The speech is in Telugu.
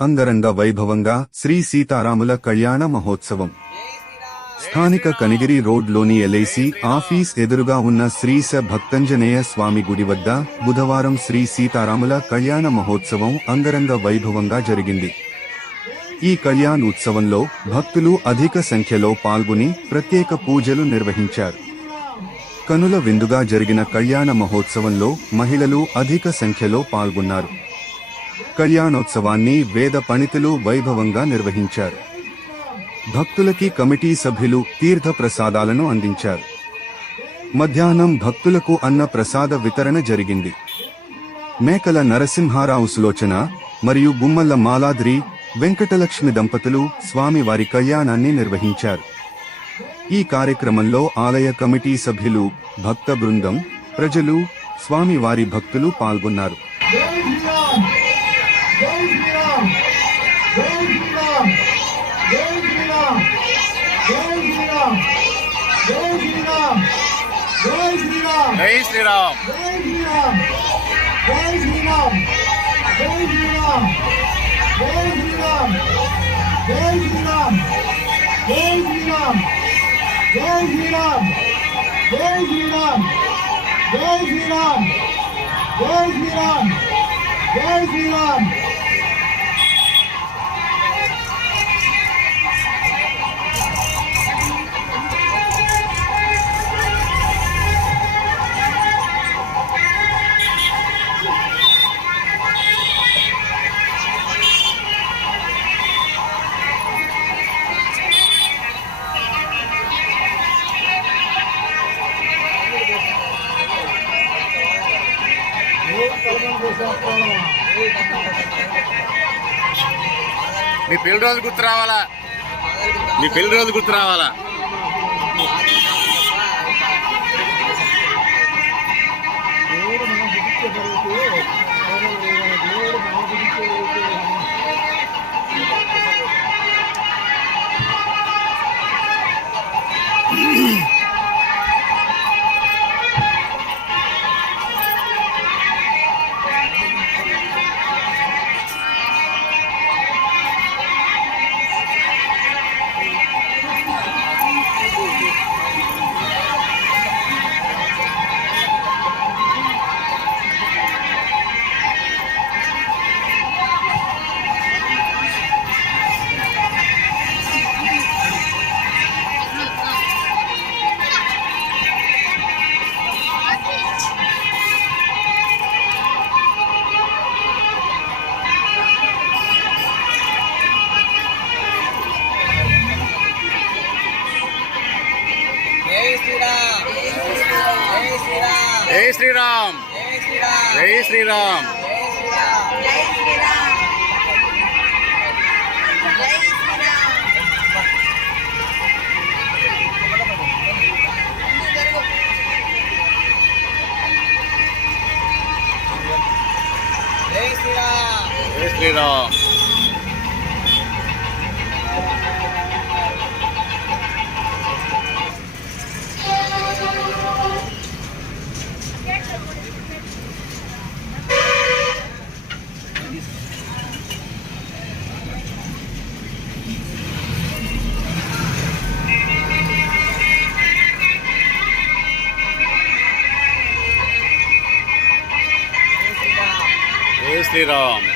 అంగరంగ వైభవంగా శ్రీ సీతారాముల కళ్యాణ మహోత్సవం స్థానిక కనిగిరి రోడ్లోని ఎల్ఐసి ఆఫీస్ ఎదురుగా ఉన్న శ్రీశ భక్తంజనేయ స్వామి గుడి వద్ద బుధవారం శ్రీ సీతారాముల కళ్యాణ మహోత్సవం అంగరంగ వైభవంగా జరిగింది. ఈ కళ్యాణ ఉత్సవంలో భక్తులు అధిక సంఖ్యలో పాల్గొని ప్రత్యేక పూజలు నిర్వహించారు. కనుల విందుగా జరిగిన కళ్యాణ మహోత్సవంలో మహిళలు అధిక సంఖ్యలో పాల్గొన్నారు. కళ్యాణోత్సవాన్ని వేద పండితులు వైభవంగా నిర్వహించారు. భక్తులకి కమిటీ సభ్యులు తీర్థ ప్రసాదాలను అందించారు. మధ్యాహ్నం భక్తులకు అన్న ప్రసాద వితరణ జరిగింది. మేకల నరసింహారావు సులోచన మరియు గుమ్మల్ల మాలాద్రి వెంకటలక్ష్మి దంపతులు స్వామివారి కళ్యాణాన్ని నిర్వహించారు. ఈ కార్యక్రమంలో ఆలయ కమిటీ సభ్యులు, భక్త బృందం, ప్రజలు, స్వామివారి భక్తులు పాల్గొన్నారు. జై శ్రీరామ్. మీ పెళ్లి రోజు గుర్తు రావాలా, మీ పెళ్లి రోజు గుర్తు రావాలా. జై శ్రీరామ్. జై శ్రీరామ్. జై శ్రీరామ్. జై శ్రీరామ్.